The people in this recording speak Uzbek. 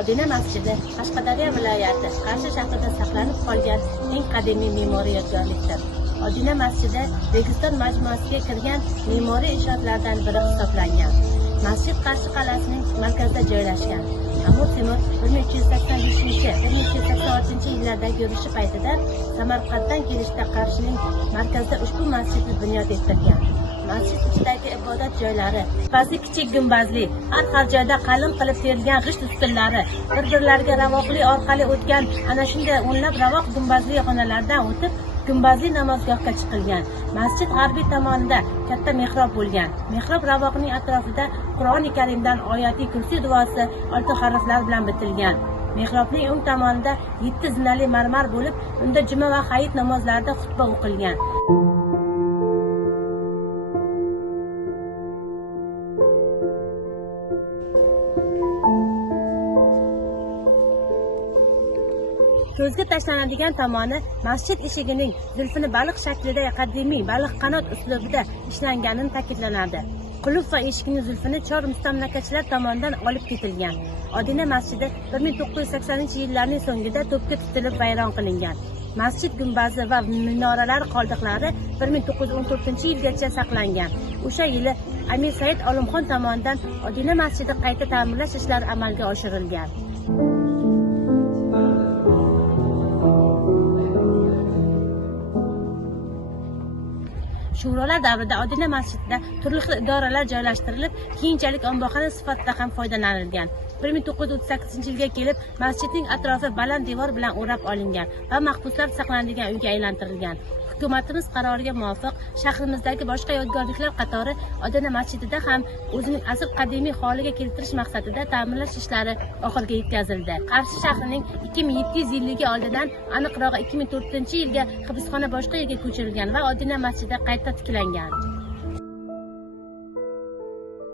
Odina masjidi Qashqadaryo viloyati Qarshi shahrida saqlanib qolgan eng qadimiy me'moriy yodgorlikdir. Odina masjidi Registon majmuasiga kirgan me'moriy inshootlardan biri hisoblangan. Masjid Qarshi qal'asining markazida joylashgan. Amir Temur 1385-1386 yillardagi yurishi paytida Samarqanddan kelishda Qarshining markazida ushbu masjidni bunyod ettirgan. Masjid ichidagi ibodat joylari ba'zi kichik gumbazli, har joyda qalin qilib terilgan g'isht ustunlari, bir-birlariga ravoqli orqali o'tgan ana shunday o'nlab ravoq gumbazli xonalardan o'tib gumbazli namozgohga chiqilgan. Masjid g'arbiy tomonida katta mehrob bo'lgan. Mehrob ravoqning atrofida Qur'oni Karimdan oyati kursi duosi oltin harflar bilan bitilgan. Mehrobning o'ng tomonida 7 zinali marmar bo'lib, unda juma va hayit namozlarida xutba o'qilgan. Ko'zga tashlanadigan tomoni masjid eshigining zulfini baliq shaklida qadimiy baliq qanot uslubida ishlanganini ta'kidlanadi. Qulf va eshikning zulfini chor mustamlakachilar tomonidan olib ketilgan. Odina masjidi 1980-yillarning so'ngida to'pga tutilib vayron qilingan. Masjid gumbazi va minoralar qoldiqlari 1914-yilgacha saqlangan. O'sha yili Amir Said Olimxon tomonidan Odina masjidi qayta ta'mirlash ishlari amalga oshirilgan. Shuralar davrida Odina masjidida turli xil idoralar joylashtirilib, keyinchalik omborxona sifatida ham foydalanilgan. 1938-yilga kelib, masjidning atrofi baland devor bilan o'rab olingan va mahbuslar saqlanadigan uyga aylantirilgan. Hukumatimiz qaroriga muvofiq shahrimizdagi boshqa yodgorliklar qatori Odina masjidida ham o'zining asl qadimiy holiga keltirish maqsadida ta'mirlash ishlari oxiriga yetkazildi. Qarshi shahrining 2700 yilligi oldidan, aniqrog'i 2004-yilga hibsxona boshqa yerga ko'chirilgan va Odina masjidi qayta tiklangan.